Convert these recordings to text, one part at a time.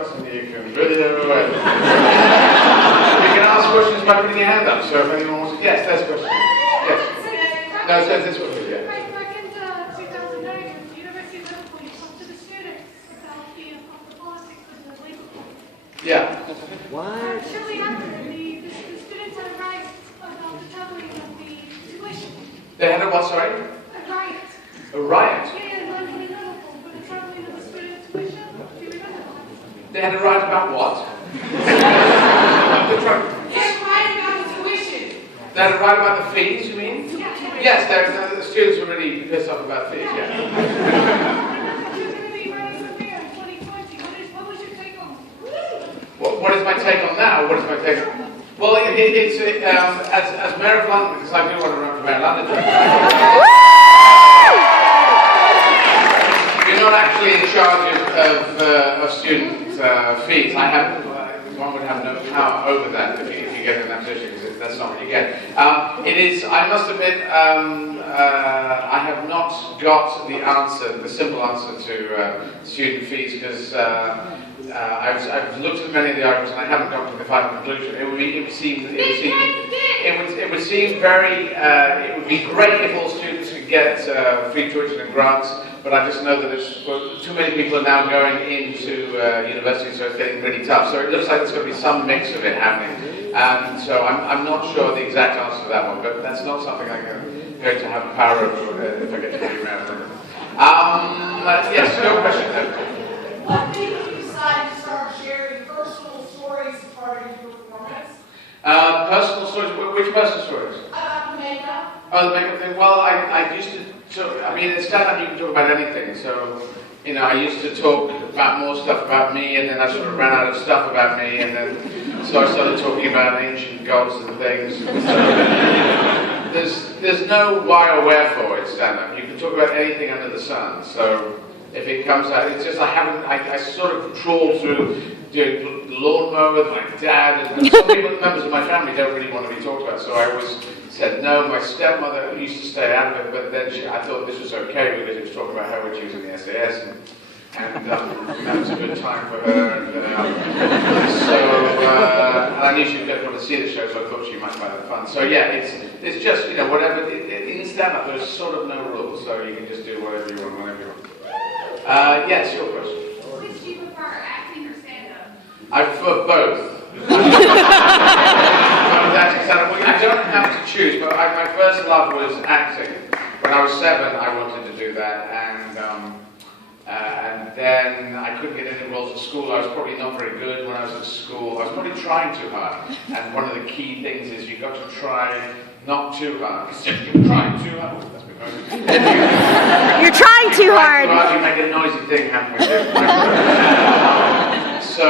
else, and you can video it. You can ask questions by putting your hand up, so if anyone wants to... Yes, there's a question. Yes. No, it says this one, yeah. Back in 2009, at the University of Liverpool, you talked to the students about the politics of the labor point. Yeah. What? Shortly after, the students had a riot about the doubling of the tuition. They had a what, sorry? A riot. A riot? Yeah, locally in Liverpool, for the doubling of the student tuition. Do you remember that? They had a riot about what? Yes, riot about the tuition. They had a riot about the fees, you mean? Yeah. Yes, the students were really pissed off about fees, yeah. You're going to be running for mayor in 2020. What was your take on it? What is my take on now? What is my take on... Well, as Mayor of London, because I do want to run for Mayor of London, you're not actually in charge of student fees. One would have no power over that if you get in that position, because that's not what you get. It is, I must admit, I have not got the answer, the simple answer to student fees, because I've looked at many of the arguments and I haven't got to the final conclusion. It would be great if all students could get free tuition and grants, but I just know that too many people are now going into university, so it's getting pretty tough. So it looks like there's going to be some mix of it happening. So I'm not sure the exact answer to that one, but that's not something I'm going to have power over if I get to be around. Yes, no question there. What made you decide to start sharing personal stories as part of your performance? Personal stories? Which personal stories? About the makeup. Oh, the makeup thing. Well, I used to talk, I mean, in stand-up you can talk about anything. So, you know, I used to talk about more stuff about me, and then I sort of ran out of stuff about me, and then so I started talking about ancient gods and things. So, there's no why or wherefore in stand-up. You can talk about anything under the sun. So if it comes out, it's just I sort of trawled through doing lawnmower with my dad, and some people, members of my family, don't really want to be talked about. So I always said no. My stepmother used to stay out of it, but then I thought this was okay because it was talking about her when she was in the SAS, and that was a good time for her. And I knew she would go to see the show, so I thought she might find it fun. So yeah, it's just, you know, whatever. In stand-up, there's sort of no rules, so you can just do whatever you want, whenever you want. Yes, your question. Which do you prefer, acting or stand-up? I prefer both. I don't have to choose, but my first love was acting. When I was 7, I wanted to do that, and then I couldn't get any roles at school. I was probably not very good when I was at school. I was probably trying too hard, and one of the key things is you've got to try not too hard. You're trying too hard. That's been going. You're trying too hard. You make a noisy thing happen with you. So,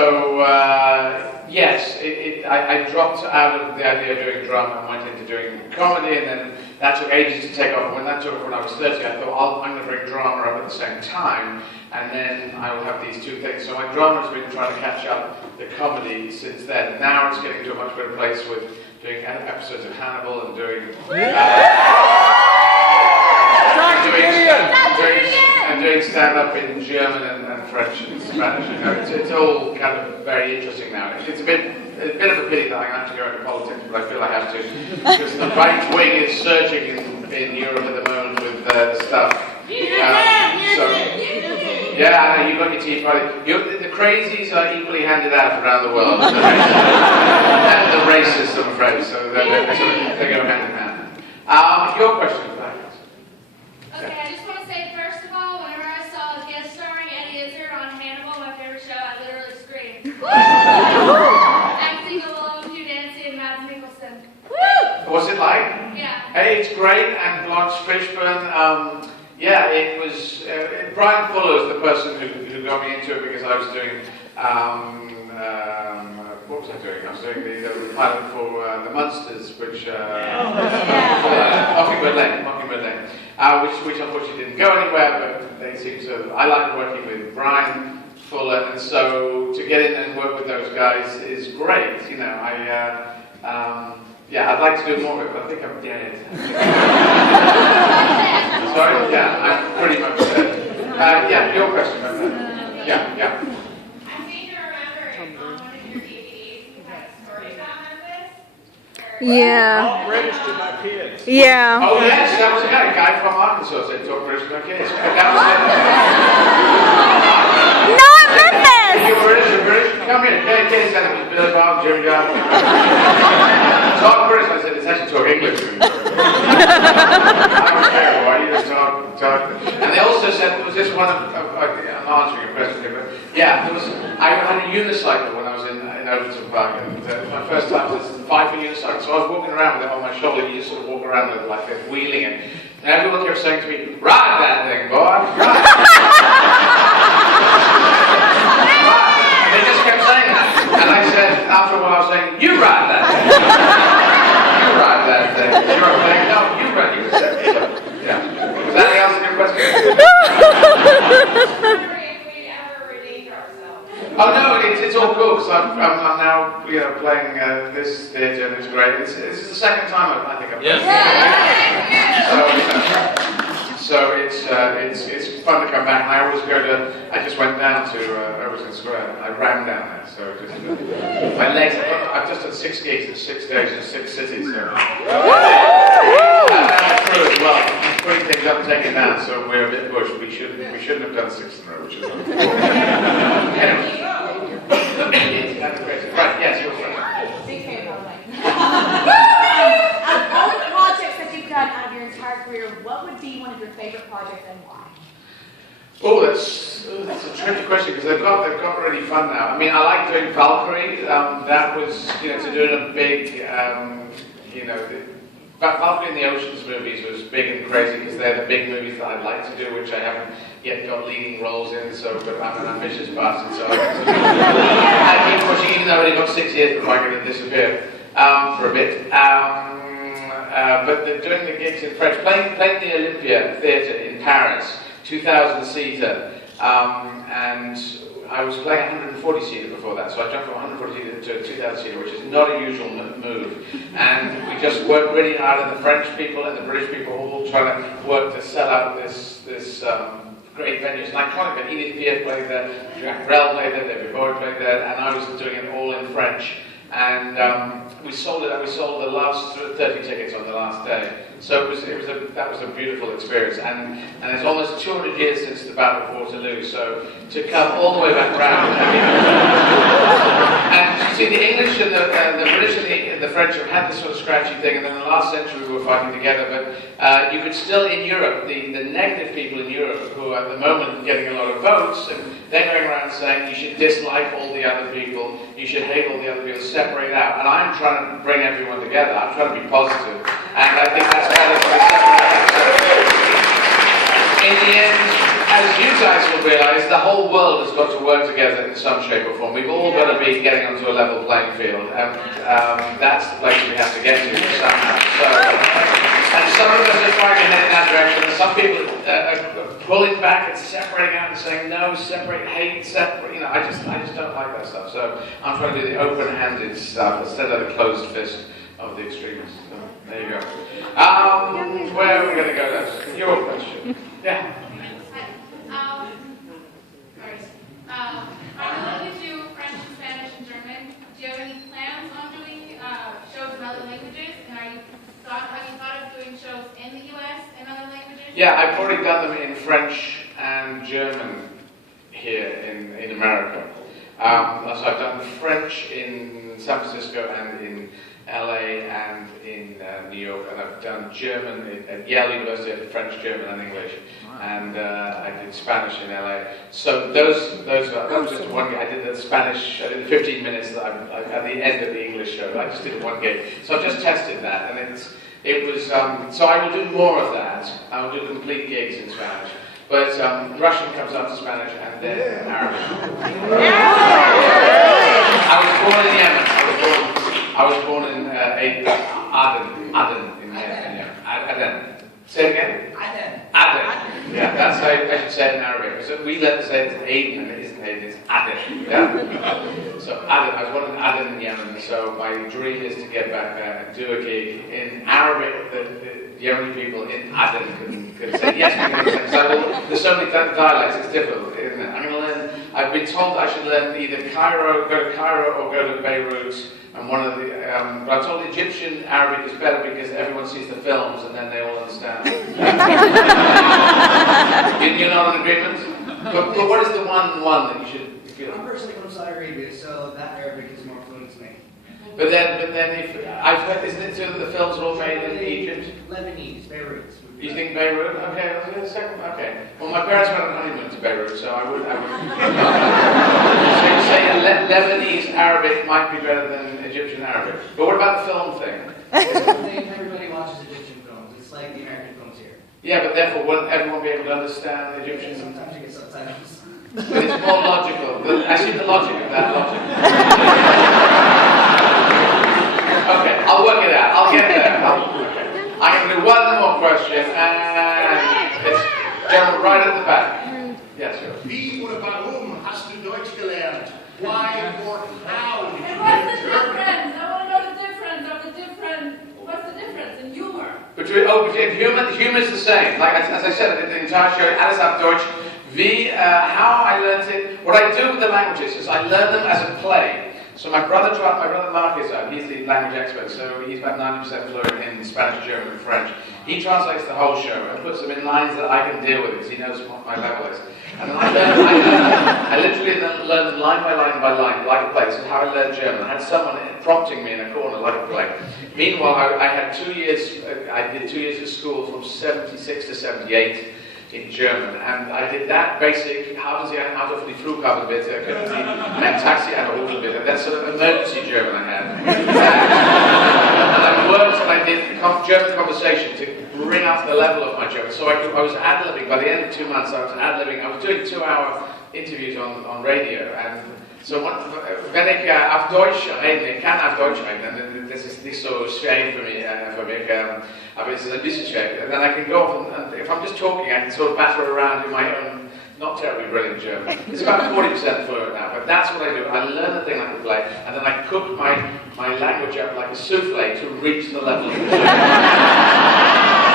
yes, I dropped out of the idea of doing drama and went into doing comedy, and then that took ages to take off. And when that took off when I was 30, I thought, I'm going to bring drama up at the same time, and then I will have these two things. So my drama has been trying to catch up the comedy since then. Now it's getting to a much better place with doing episodes of Hannibal and doing stand-up in German and French and Spanish. You know, it's all kind of very interesting now. It's a bit of a pity that I'm going to have to go into politics, but I feel I have to, because the right wing is surging in Europe at the moment with stuff. Yeah, you've got your Tea Party. The crazies are equally handed out around the world, and the racists, I'm afraid. So they go hand in hand. Your question. Okay, I just want to say, first of all, whenever I saw guest starring Izzard on Hannibal, my favorite show, I literally screamed. Acting alone to Nancy and Mads Mikkelsen. What's it like? Yeah. Hey, it's great, and Blanche Fishburne. Yeah, it was. Brian Fuller is the person who got me into it because I was doing. What was I doing? I was doing the pilot for the Munsters, which Mockingbird Lane, which unfortunately didn't go anywhere. But they seem to. I like working with Brian Fuller, and so to get in and work with those guys is great. You know, yeah, I'd like to do more of it, but I think I'm dead. Sorry? Yeah, I'm pretty much dead. Yeah, your question about that. Yeah. I think you're around Yeah. Talk British to my kids. Yeah. Oh yes, that was a guy from Arkansas said talk British to my kids. That was it. Not Memphis! You're British, come here. Kids said it was Billy Bob, Jimmy John. Talk British. I said, it's actually talk English. I don't care, boy, you just talk. And they also said, there was this one I'm answering a question here, but yeah, I had a unicycle when I was in Overton Park, and my first time was 5 for unicycle, so I was walking around with it on my shoulder. You just sort of walk around with it like this, wheeling it. And everyone kept saying to me, ride that thing, boy, ride. And they just kept saying that. And I said, after a while, I was saying, you ride that thing. You ride that thing. You're saying, no, you ride it. So, yeah. Was that the answer to your question? Oh no, it's all cool because I'm now playing this theatre and it's great. This is the second time I think I've done it. So it's fun to come back. And I always I just went down to Overton Square. I ran down there. So just, my legs. I've just done 6 gigs in 6 days in 6 cities. So. And crew as well. Putting things up and taking down. So we're a bit pushed. We shouldn't have done 6 in a row, which is anyway. Right, yes, you're right. Big fan of all the projects that you've done out of your entire career, what would be one of your favorite projects and why? Oh, that's a tricky question because they've got really fun now. I mean, I like doing Valkyrie. That was, to do a big, Valkyrie in the Oceans movies was big and crazy because they're the big movies that I'd like to do, which I haven't yet got leading roles in, but I'm an ambitious bastard, so I keep pushing, even though I've only got 6 years before I'm going to disappear for a bit. But doing the gigs in French, playing the Olympia Theatre in Paris, 2,000-seater, and I was playing 140-seater before that, so I jumped from 140-seater to a 2,000-seater, which is not a usual move. And we just worked really hard, and the French people and the British people were all trying to work to sell out this great venues. And iconic, and Edith Piaf played there, Jacques Brel played there, David Bowie played there, and I was doing it all in French. And we sold it. We sold the last 30 tickets on the last day. So that was a beautiful experience. And it's almost 200 years since the Battle of Waterloo. So to come all the way back around. And you see, the English and the British and the French have had this sort of scratchy thing. And then in the last century we were fighting together. But you could still in Europe, the negative people in Europe who are at the moment getting a lot of votes, and they're going around saying you should dislike all the other people, you should hate all the other people, separate out. And I'm trying to bring everyone together. I'm trying to be positive. And I think that's better for the separate out. In the end, as you guys will realise, the whole world has got to work together in some shape or form. We've all got to be getting onto a level playing field. And that's the place we have to get to somehow. And some of us are trying to head in that direction, and some people are pulling back and separating out and saying no, separate, hate, separate. I just don't like that stuff. So I'm trying to do the open-handed stuff instead of the closed fist of the extremists. So there you go. Where are we going to go next? Your question. Yeah. I know that you do French, Spanish, and German. Do you have any plans on doing shows in other languages? And have you thought of doing shows in the U.S. in other languages? Yeah, I've already done them in French and German here in America. So I've done French in San Francisco and in LA and in New York, and I've done German at Yale University. I did French, German, and English, and I did Spanish in LA. So those that was just one. I did the Spanish. I did 15 minutes at the end of the English show. I just did one gig. So I've just tested that, and it was. So I will do more of that. I will do complete gigs in Spanish. But Russian comes after Spanish and then Arabic. I was born in Yemen. I was born in Aden in Yemen. Aden. Say it again? Aden. Yeah, that's how I should say it in Arabic. So we let it say it's Aden, and it isn't Aden, it's Aden. Yeah? So Aden, I was born in Aden in Yemen, so my dream is to get back there and do a gig in Arabic that the Yemeni people in Aden can say, yes, we can say. So there's so many dialects, it's difficult, isn't it? I'm going to learn I've been told I should learn either go to Cairo or go to Beirut. And one of the, but I'm told Egyptian Arabic is better because everyone sees the films and then they all understand. You're not in agreement? But what is the one that you should feel? I'm personally from Saudi Arabia, so that Arabic is more fluent to me. But then if I've heard, isn't it true that the films are all made in Egypt? Lebanese, Beirut. You think Beirut? Okay, I'll do the second. Okay. Well, my parents went on honeymoon to Beirut, so I would. So you say Lebanese Arabic might be better than Egyptian Arabic. But what about the film thing? Everybody watches Egyptian films. It's like the American films here. Yeah, but therefore, wouldn't everyone be able to understand Egyptian? Sometimes you get subtitles. But it's more logical. I see the logic of that logic. Okay, I'll work it out. I'll get there. Okay. I'm going to do one more question, and it's gentleman right at the back. Yes, sir. Wie oder warum hast du Deutsch gelernt? Why or how did you And learn what's the German? difference? I want to know the difference of the different. What's the difference in humor? Between humor is the same. Like as I said, the entire show, alles auf Deutsch. How I learned it. What I do with the languages is I learn them as a play. So my brother Mark Izzard, he's the language expert, so he's about 90% fluent in Spanish, German, and French. He translates the whole show and puts them in lines that I can deal with because he knows what my level is. And then I literally learn them line by line by line, like a play. So how I learned German. I had someone prompting me in a corner, like a play. Meanwhile, I had 2 years, I did 2 years at school from 76 to 78. In German, and I did that basic, haben Sie ein Auto für die Flughafen bitte, können Sie ein Taxi anrufen bitte, that's sort of emergency German I had. And I worked and I did German conversation to bring up the level of my German, so I was ad-libbing, by the end of 2 months I was ad-libbing, I was doing 2-hour interviews on radio, and so wenn ich auf Deutsch rede, ich kann auf Deutsch reden, das ist nicht so schwer für mich, but it's a bisschen schwer. And then I can go off and if I'm just talking, I can sort of batter around in my own, not terribly brilliant German. It's about 40% fluent now, but that's what I do. I learn the thing like a play, and then I cook my language up like a souffle to reach the level of the German.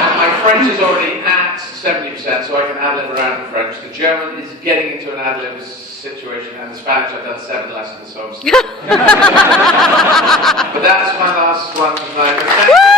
And my French is already at 70%, so I can ad-lib around in French. The German is getting into an ad-lib situation, and the Spanish I've done 7 lessons, so I'm still. But that's my last one tonight.